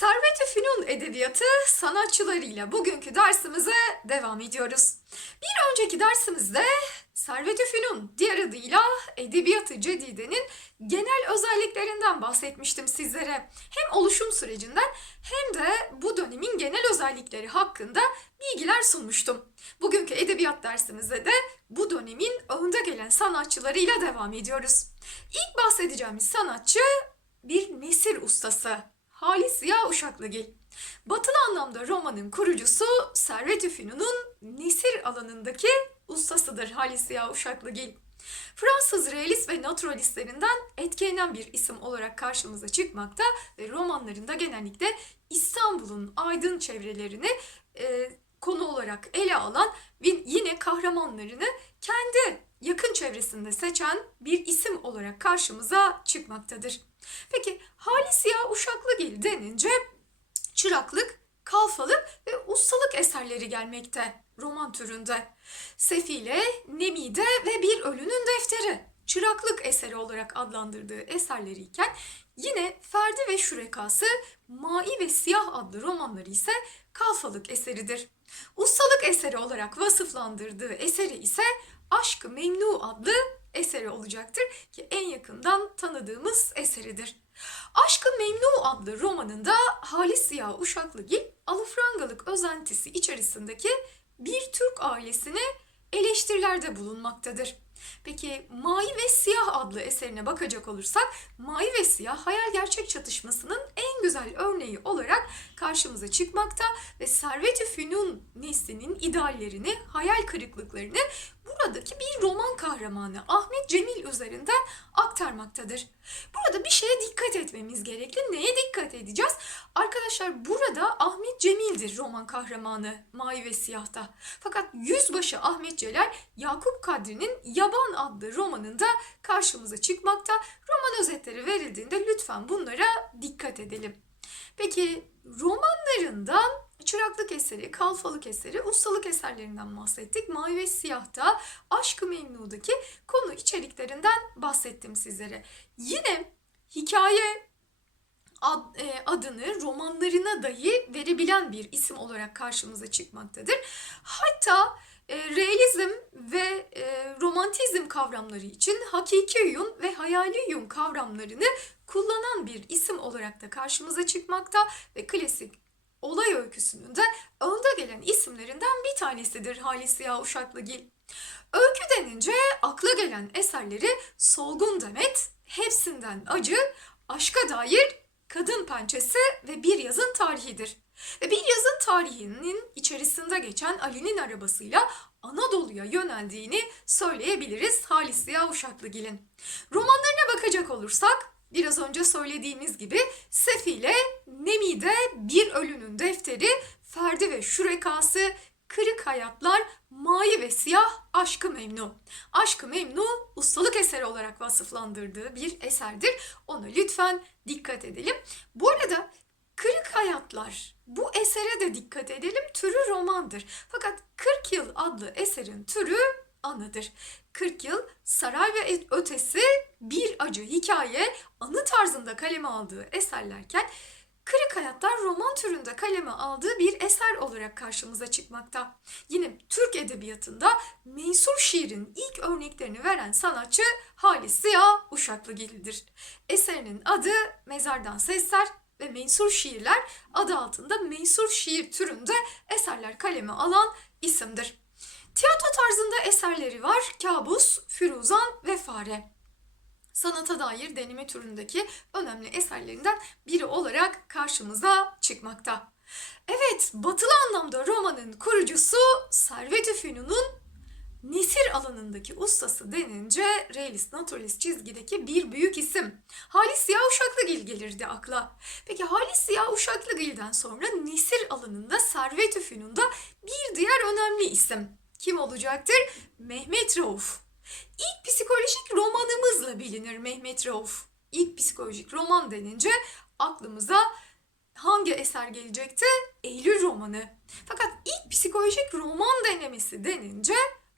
Servet-i Fünun Edebiyatı sanatçılarıyla bugünkü dersimize devam ediyoruz. Bir önceki dersimizde Servet-i diğer adıyla Edebiyatı Cedide'nin genel özelliklerinden bahsetmiştim sizlere. Hem oluşum sürecinden hem de bu dönemin genel özellikleri hakkında bilgiler sunmuştum. Bugünkü edebiyat dersimizde de bu dönemin önde gelen sanatçılarıyla devam ediyoruz. İlk bahsedeceğimiz sanatçı bir nesir ustası. Halis Ziya Uşaklıgil. Batılı anlamda romanın kurucusu Servet-i Fünun'un nesir alanındaki ustasıdır Halis Ziya Uşaklıgil. Fransız realist ve naturalistlerinden etkilenen bir isim olarak karşımıza çıkmakta ve romanlarında genellikle İstanbul'un aydın çevrelerini e, konu olarak ele alan ve yine kahramanlarını kendi yakın çevresinde seçen bir isim olarak karşımıza çıkmaktadır. Peki Halis Ziya Uşaklıgil denince çıraklık, kalfalık ve ustalık eserleri gelmekte roman türünde. Sefile, Nemide ve Bir Ölünün Defteri çıraklık eseri olarak adlandırdığı eserleriyken yine Ferdi ve Şürekası Mai ve Siyah adlı romanları ise kalfalık eseridir. Ustalık eseri olarak vasıflandırdığı eseri ise Aşk-ı Memnu adlı eseri olacaktır ki en yakından tanıdığımız eseridir. Aşk-ı Memnu adlı romanında Halis Ziya Uşaklıgil alafrangalık özentisi içerisindeki bir Türk ailesine eleştirilerde bulunmaktadır. Peki Mavi ve Siyah adlı eserine bakacak olursak Mavi ve Siyah hayal gerçek çatışmasının en güzel örneği olarak karşımıza çıkmakta ve Servet-i Fünun neslinin ideallerini, hayal kırıklıklarını buradaki bir roman kahramanı Ahmet Cemil üzerinden aktarmaktadır. Burada bir şeye dikkat etmemiz gerekli. Neye dikkat edeceğiz? Arkadaşlar burada Ahmet Cemil'dir roman kahramanı Mavi ve Siyah'ta. Fakat Yüzbaşı Ahmet Celal Yakup Kadri'nin Yaban adlı romanında karşımıza çıkmakta. Roman özetleri verildiğinde lütfen bunlara dikkat edelim. Peki romanlarından çıraklık eseri, kalfalık eseri, ustalık eserlerinden bahsettik. Mavi ve Siyah'ta Aşk-ı Memnu'daki konu içeriklerinden bahsettim sizlere. Yine hikaye e, adını romanlarına dahi verebilen bir isim olarak karşımıza çıkmaktadır. Hatta e, realizm ve e, romantizm kavramları için hakiki yun ve hayali yun kavramlarını kullanan bir isim olarak da karşımıza çıkmakta ve klasik olay öyküsünün de önde gelen isimlerinden bir tanesidir Halis Ziya Uşaklıgil. Öykü denince akla gelen eserleri Solgun Demet, Hepsinden Acı, Aşka Dair, Kadın Pençesi ve Bir Yazın Tarihidir. Ve Bir Yazın Tarihinin içerisinde geçen Ali'nin arabasıyla Anadolu'ya yöneldiğini söyleyebiliriz Halis Ziya Uşaklıgil'in. Romanlarına bakacak olursak biraz önce söylediğimiz gibi Sefile, Nemide, Bir Ölünün Defteri, Ferdi ve Şürekası, Kırık Hayatlar, Mavi ve Siyah, Aşkı Memnu. Aşkı Memnu ustalık eseri olarak vasıflandırdığı bir eserdir. Ona lütfen dikkat edelim. Bu arada Kırık Hayatlar bu esere de dikkat edelim. Türü romandır. Fakat 40 Yıl adlı eserin türü anıdır. 40 yıl saray ve ötesi bir acı hikaye anı tarzında kaleme aldığı eserlerken Kırık Hayatlar roman türünde kaleme aldığı bir eser olarak karşımıza çıkmakta. Yine Türk edebiyatında mensur şiirin ilk örneklerini veren sanatçı Halis Ziya Uşaklıgil'dir. Eserinin adı Mezardan Sesler ve Mensur Şiirler adı altında mensur şiir türünde eserler kaleme alan isimdir. Tiyatro tarzında eserleri var. Kabus, Firuzan ve Fare. Sanata dair deneme türündeki önemli eserlerinden biri olarak karşımıza çıkmakta. Evet, batılı anlamda romanın kurucusu Servet-i Fünun'un nesir alanındaki ustası denince realist naturalist çizgideki bir büyük isim. Halis Ziya Uşaklıgil gelirdi akla. Peki Halis Ziya Uşaklıgil'den sonra nesir alanında Servet-i Fünun'da bir diğer önemli isim. Kim olacaktır? Mehmet Rauf. İlk psikolojik romanımızla bilinir Mehmet Rauf. İlk psikolojik roman denince aklımıza hangi eser gelecekti? Eylül romanı. Fakat ilk psikolojik roman denemesi denince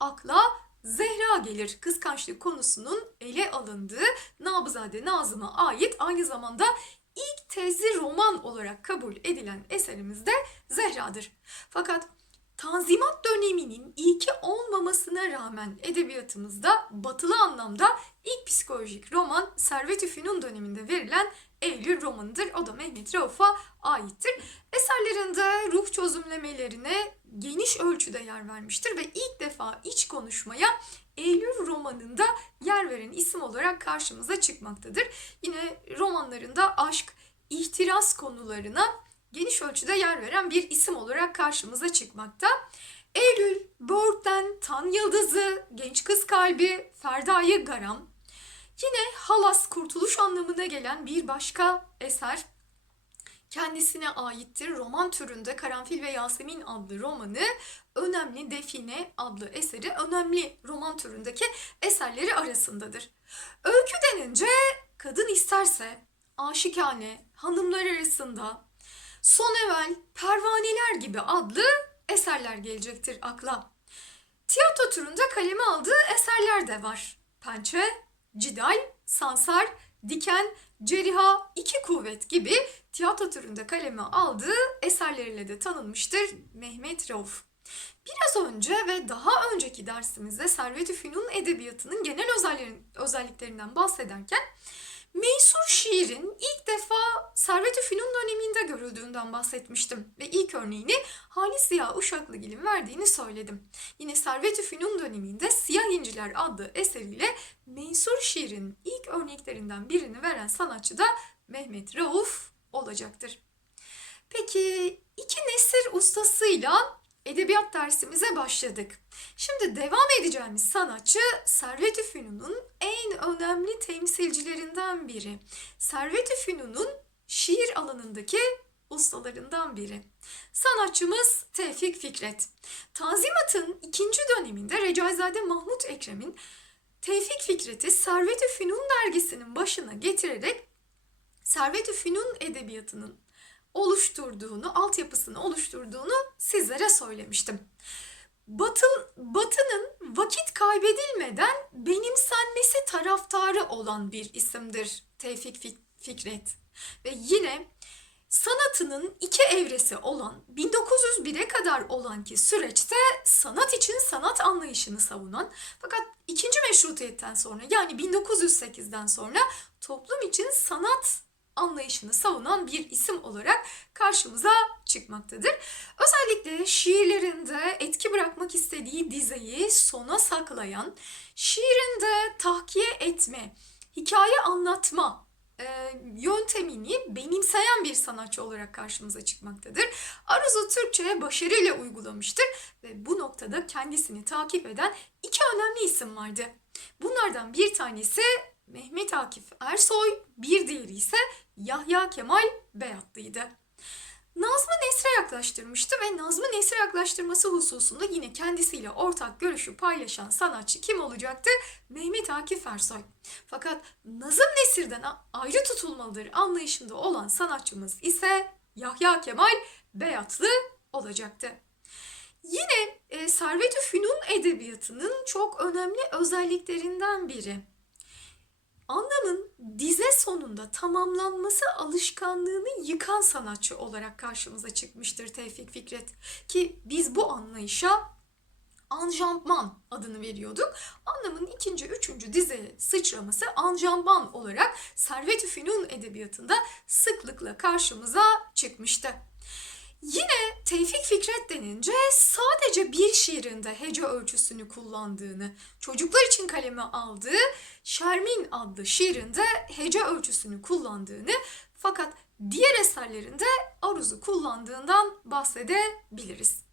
akla Zehra gelir. Kıskançlık konusunun ele alındığı Nabızade Nazım'a ait aynı zamanda ilk tezli roman olarak kabul edilen eserimiz de Zehra'dır. Fakat Tanzimat döneminin rağmen edebiyatımızda batılı anlamda ilk psikolojik roman Servet-i Fünun döneminde verilen Eylül romanıdır. O da Mehmet Rauf'a aittir. Eserlerinde ruh çözümlemelerine geniş ölçüde yer vermiştir ve ilk defa iç konuşmaya Eylül romanında yer veren isim olarak karşımıza çıkmaktadır. Yine romanlarında aşk, ihtiras konularına geniş ölçüde yer veren bir isim olarak karşımıza çıkmakta. Eylül, Börk'ten Tan Yıldızı, Genç Kız Kalbi, Ferda'yı Garam. Yine Halas Kurtuluş anlamına gelen bir başka eser kendisine aittir. Roman türünde Karanfil ve Yasemin adlı romanı Önemli Define adlı eseri önemli roman türündeki eserleri arasındadır. Öykü denince kadın isterse aşikane, hanımlar arasında, son evvel, pervaneler gibi adlı eserler gelecektir akla. Tiyatro türünde kaleme aldığı eserler de var. Pençe, Cidal, Sansar, Diken, Ceriha, İki Kuvvet gibi tiyatro türünde kaleme aldığı eserleriyle de tanınmıştır Mehmet Rauf. Biraz önce ve daha önceki dersimizde Servet-i Fünun edebiyatının genel özelliklerinden bahsederken Meysur şiirin ilk defa Servet-i döneminde görüldüğünden bahsetmiştim ve ilk örneğini Halis Ziya Uşaklıgil'in verdiğini söyledim. Yine Servet-i döneminde Siyah İnciler adlı eseriyle Meysur şiirin ilk örneklerinden birini veren sanatçı da Mehmet Rauf olacaktır. Peki iki nesir ustasıyla edebiyat dersimize başladık. Şimdi devam edeceğimiz sanatçı Servet-i Fünun'un en önemli temsilcilerinden biri. Servet-i Fünun'un şiir alanındaki ustalarından biri. Sanatçımız Tevfik Fikret. Tanzimat'ın ikinci döneminde Recaizade Mahmut Ekrem'in Tevfik Fikret'i Servet-i Fünun dergisinin başına getirerek Servet-i Fünun edebiyatının oluşturduğunu, altyapısını oluşturduğunu sizlere söylemiştim. Batı, batının vakit kaybedilmeden benimsenmesi taraftarı olan bir isimdir Tevfik Fikret. Ve yine sanatının iki evresi olan 1901'e kadar olan ki süreçte sanat için sanat anlayışını savunan fakat ikinci meşrutiyetten sonra yani 1908'den sonra toplum için sanat anlayışını savunan bir isim olarak karşımıza çıkmaktadır. Özellikle şiirlerinde etki bırakmak istediği dizeyi sona saklayan, şiirinde tahkiye etme, hikaye anlatma e, yöntemini benimseyen bir sanatçı olarak karşımıza çıkmaktadır. Aruz'u Türkçe'ye başarıyla uygulamıştır ve bu noktada kendisini takip eden iki önemli isim vardı. Bunlardan bir tanesi Mehmet Akif Ersoy, bir diğeri ise Yahya Kemal Beyatlı'ydı. Nazm'ı Nesre yaklaştırmıştı ve Nazm'ı Nesre yaklaştırması hususunda yine kendisiyle ortak görüşü paylaşan sanatçı kim olacaktı? Mehmet Akif Ersoy. Fakat Nazım Nesir'den ayrı tutulmalıdır anlayışında olan sanatçımız ise Yahya Kemal Beyatlı olacaktı. Yine e, Servet-i Fünun edebiyatının çok önemli özelliklerinden biri anlamın dize sonunda tamamlanması alışkanlığını yıkan sanatçı olarak karşımıza çıkmıştır Tevfik Fikret. Ki biz bu anlayışa anjambman adını veriyorduk. Anlamın ikinci, üçüncü dizeye sıçraması anjambman olarak Servet-i Fünun edebiyatında sıklıkla karşımıza çıkmıştı. Yine Tevfik Fikret denince sadece bir şiirinde hece ölçüsünü kullandığını, çocuklar için kaleme aldığı Şermin adlı şiirinde hece ölçüsünü kullandığını fakat diğer eserlerinde aruzu kullandığından bahsedebiliriz.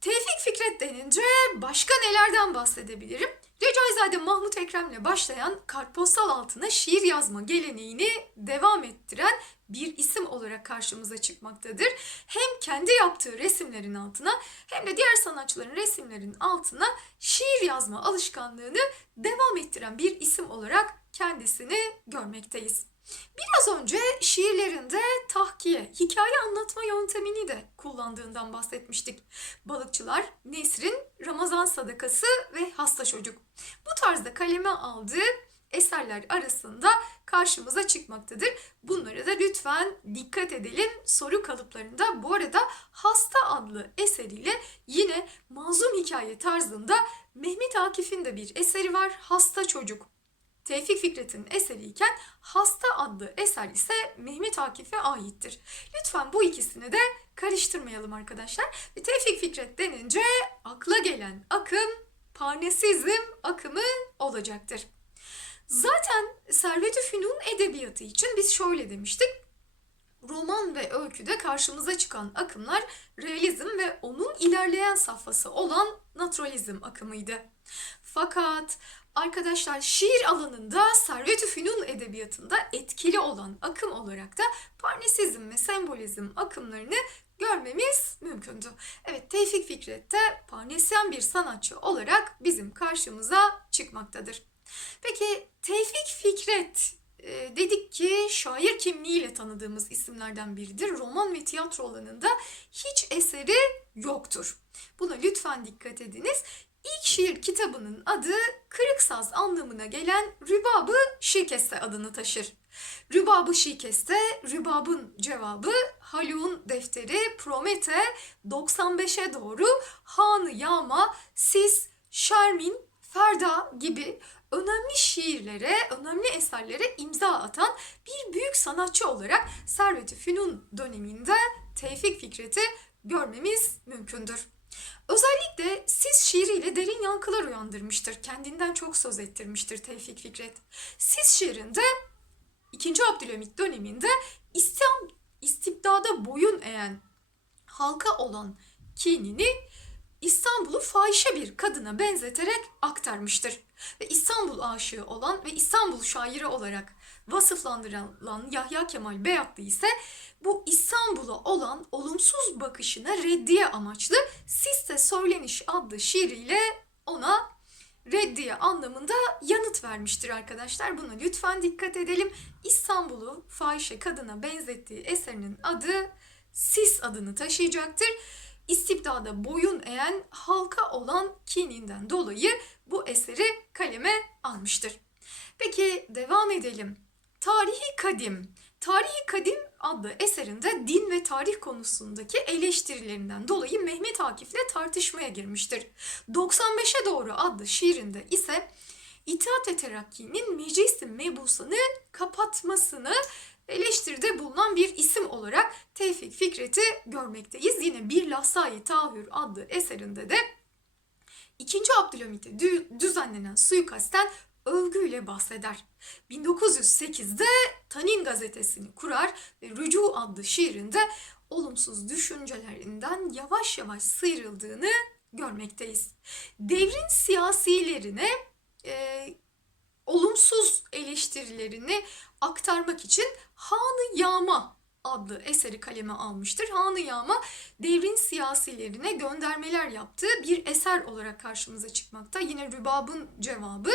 Tevfik Fikret denince başka nelerden bahsedebilirim? Recaizade Mahmut Ekrem'le başlayan kartpostal altına şiir yazma geleneğini devam ettiren bir isim olarak karşımıza çıkmaktadır. Hem kendi yaptığı resimlerin altına hem de diğer sanatçıların resimlerin altına şiir yazma alışkanlığını devam ettiren bir isim olarak kendisini görmekteyiz. Biraz önce şiirlerinde tahkiye, hikaye anlatma yöntemini de kullandığından bahsetmiştik. Balıkçılar, Nesrin, Ramazan Sadakası ve Hasta Çocuk. Bu tarzda kaleme aldığı eserler arasında karşımıza çıkmaktadır. Bunlara da lütfen dikkat edelim soru kalıplarında. Bu arada Hasta adlı eseriyle yine manzum hikaye tarzında Mehmet Akif'in de bir eseri var. Hasta Çocuk. Tevfik Fikret'in eseriyken Hasta adlı eser ise Mehmet Akif'e aittir. Lütfen bu ikisini de karıştırmayalım arkadaşlar. Ve Tevfik Fikret denince akla gelen akım Parnesizm akımı olacaktır. Zaten Servet-i Fünun edebiyatı için biz şöyle demiştik. Roman ve öyküde karşımıza çıkan akımlar realizm ve onun ilerleyen safhası olan naturalizm akımıydı. Fakat arkadaşlar şiir alanında Servet-i Fünun edebiyatında etkili olan akım olarak da Parnesizm ve sembolizm akımlarını görmemiz mümkündü. Evet Tevfik Fikret de Parnesyen bir sanatçı olarak bizim karşımıza çıkmaktadır. Peki Tevfik Fikret e, dedik ki şair kimliğiyle tanıdığımız isimlerden biridir. Roman ve tiyatro alanında hiç eseri yoktur. Buna lütfen dikkat ediniz. İlk şiir kitabının adı Kırık Saz anlamına gelen Rübabı Şikeste adını taşır. Rübabı Şikeste, Rübab'ın cevabı Haluk'un defteri Promete 95'e doğru Hanı Yağma, Sis, Şermin, Ferda gibi önemli şiirlere, önemli eserlere imza atan bir büyük sanatçı olarak Servet-i Fünun döneminde Tevfik Fikret'i görmemiz mümkündür. Özellikle Sis şiiriyle derin yankılar uyandırmıştır. Kendinden çok söz ettirmiştir Tevfik Fikret. Sis şiirinde 2. Abdülhamit döneminde İslam istibdada boyun eğen halka olan kinini İstanbul'u fahişe bir kadına benzeterek aktarmıştır. Ve İstanbul aşığı olan ve İstanbul şairi olarak vasıflandırılan Yahya Kemal Beyatlı ise bu İstanbul'a olan olumsuz bakışına reddiye amaçlı Siste Söyleniş adlı şiiriyle ona reddiye anlamında yanıt vermiştir arkadaşlar. Buna lütfen dikkat edelim. İstanbul'u fahişe kadına benzettiği eserinin adı Sis adını taşıyacaktır. İstibdada boyun eğen halka olan kininden dolayı bu eseri kaleme almıştır. Peki devam edelim. Tarihi Kadim. Tarihi Kadim adlı eserinde din ve tarih konusundaki eleştirilerinden dolayı Mehmet Akif'le tartışmaya girmiştir. 95'e doğru adlı şiirinde ise İttihat ve Terakki'nin meclis mebusanı kapatmasını eleştiride bulunan bir isim olarak Tevfik Fikret'i görmekteyiz. Yine Bir Lahsayı Tahür adlı eserinde de 2. Abdülhamit'e dü- düzenlenen suikastten övgüyle bahseder. 1908'de Tanin gazetesini kurar ve Rücu adlı şiirinde olumsuz düşüncelerinden yavaş yavaş sıyrıldığını görmekteyiz. Devrin siyasilerine e, olumsuz eleştirilerini aktarmak için Hanı Yağma adlı eseri kaleme almıştır. Hanı Yağma devrin siyasilerine göndermeler yaptığı bir eser olarak karşımıza çıkmakta. Yine Rübab'ın cevabı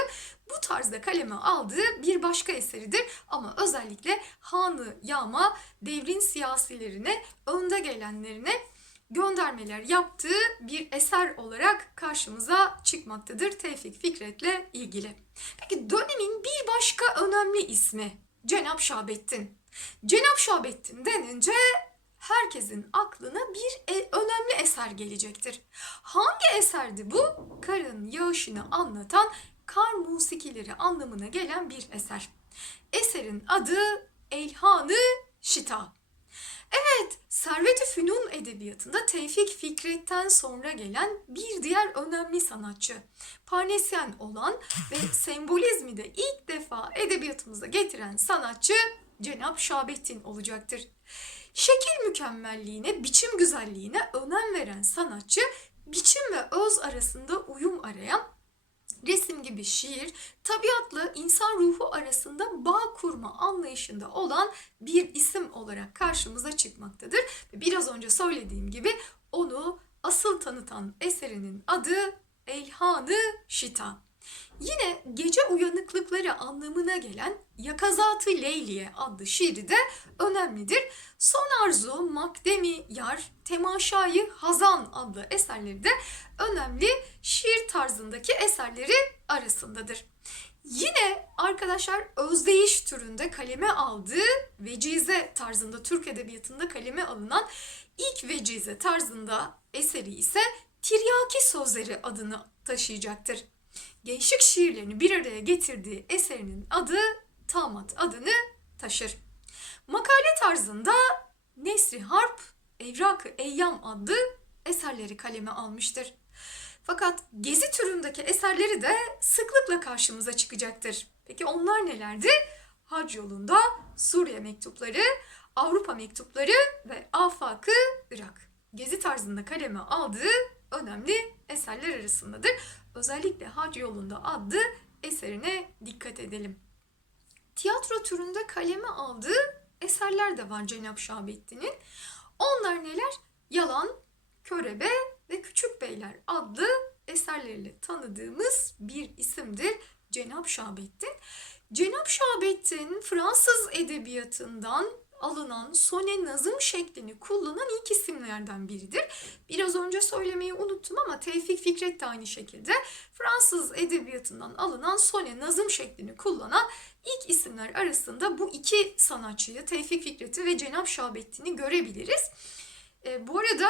bu tarzda kaleme aldığı bir başka eseridir. Ama özellikle Hanı Yağma devrin siyasilerine, önde gelenlerine göndermeler yaptığı bir eser olarak karşımıza çıkmaktadır Tevfik Fikret'le ilgili. Peki dönemin bir başka önemli ismi Cenap Şahabettin. Cenap Şahabettin denince herkesin aklına bir e- önemli eser gelecektir. Hangi eserdi bu? Karın yağışını anlatan kar musikileri anlamına gelen bir eser. Eserin adı Elhanı Şita. Evet, Servet-i Fünun edebiyatında Tevfik Fikret'ten sonra gelen bir diğer önemli sanatçı. Parnesyen olan ve sembolizmi de ilk defa edebiyatımıza getiren sanatçı Cenap Şahabettin olacaktır. Şekil mükemmelliğine, biçim güzelliğine önem veren sanatçı, biçim ve öz arasında uyum arayan resim gibi şiir, tabiatla insan ruhu arasında bağ kurma anlayışında olan bir isim olarak karşımıza çıkmaktadır. Biraz önce söylediğim gibi onu asıl tanıtan eserinin adı Elhanı Şita. Yine gece uyanıklıkları anlamına gelen Yakazatı Leyliye adlı şiiri de önemlidir. Son Arzu, Makdemi Yar, Temaşayı Hazan adlı eserleri de önemli şiir tarzındaki eserleri arasındadır. Yine arkadaşlar özdeyiş türünde kaleme aldığı vecize tarzında Türk Edebiyatı'nda kaleme alınan ilk vecize tarzında eseri ise Tiryaki Sözleri adını taşıyacaktır. Gençlik şiirlerini bir araya getirdiği eserinin adı Tamat adını taşır. Makale tarzında Nesri Harp, Evrak-ı Eyyam adlı eserleri kaleme almıştır. Fakat gezi türündeki eserleri de sıklıkla karşımıza çıkacaktır. Peki onlar nelerdi? Hac yolunda Suriye mektupları, Avrupa mektupları ve Afakı Irak. Gezi tarzında kaleme aldığı önemli eserler arasındadır. Özellikle Hac yolunda adlı eserine dikkat edelim. Tiyatro türünde kaleme aldığı eserler de var Cenab Şahabettin'in. Onlar neler? Yalan, Körebe ve Küçük Beyler adlı eserleriyle tanıdığımız bir isimdir Cenab Şahabettin. Cenab Şahabettin Fransız edebiyatından alınan sone nazım şeklini kullanan ilk isimlerden biridir. Biraz önce söylemeyi unuttum ama Tevfik Fikret de aynı şekilde Fransız edebiyatından alınan sone nazım şeklini kullanan ilk isimler arasında bu iki sanatçıyı Tevfik Fikret'i ve Cenab Şahabettin'i görebiliriz. E, bu arada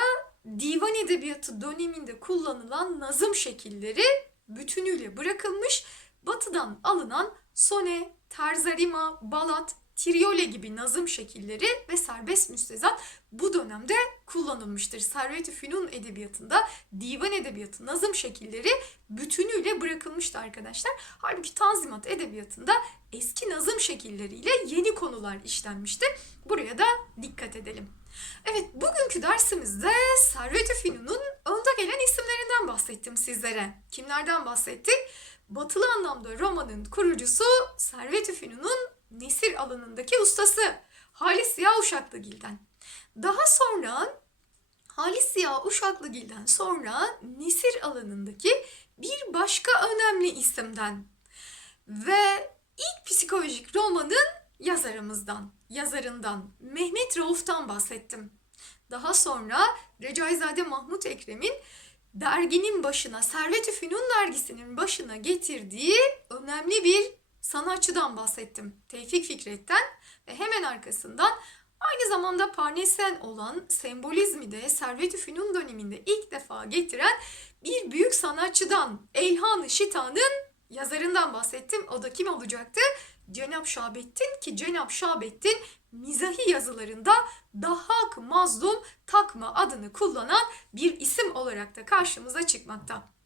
divan edebiyatı döneminde kullanılan nazım şekilleri bütünüyle bırakılmış, batıdan alınan sone, terzarima, balat, triyole gibi nazım şekilleri ve serbest müstezat bu dönemde kullanılmıştır. Servet-i Fünun edebiyatında divan edebiyatı nazım şekilleri bütünüyle bırakılmıştı arkadaşlar. Halbuki Tanzimat edebiyatında eski nazım şekilleriyle yeni konular işlenmişti. Buraya da dikkat edelim. Evet bugünkü dersimizde Servet-i Fünun'un önde gelen isimlerinden bahsettim sizlere. Kimlerden bahsettik? Batılı anlamda romanın kurucusu Servet-i Fünun'un nesir alanındaki ustası Halis Ziya Uşaklıgil'den. Daha sonra Halis Ziya Uşaklıgil'den sonra nesir alanındaki bir başka önemli isimden ve ilk psikolojik romanın yazarımızdan, yazarından Mehmet Rauf'tan bahsettim. Daha sonra Recaizade Mahmut Ekrem'in derginin başına, Servet-i Fünun dergisinin başına getirdiği önemli bir sanatçıdan bahsettim. Tevfik Fikret'ten ve hemen arkasından aynı zamanda Parnesen olan sembolizmi de Servet-i döneminde ilk defa getiren bir büyük sanatçıdan Elhan-ı Şitan'ın yazarından bahsettim. O da kim olacaktı? Cenab Şahabettin ki Cenab Şahabettin mizahi yazılarında Dahak Mazlum Takma adını kullanan bir isim olarak da karşımıza çıkmakta.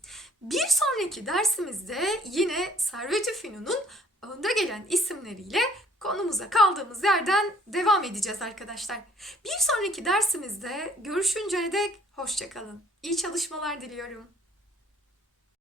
Bir sonraki dersimizde yine Servet-i önde gelen isimleriyle konumuza kaldığımız yerden devam edeceğiz arkadaşlar. Bir sonraki dersimizde görüşünceye dek hoşçakalın. İyi çalışmalar diliyorum.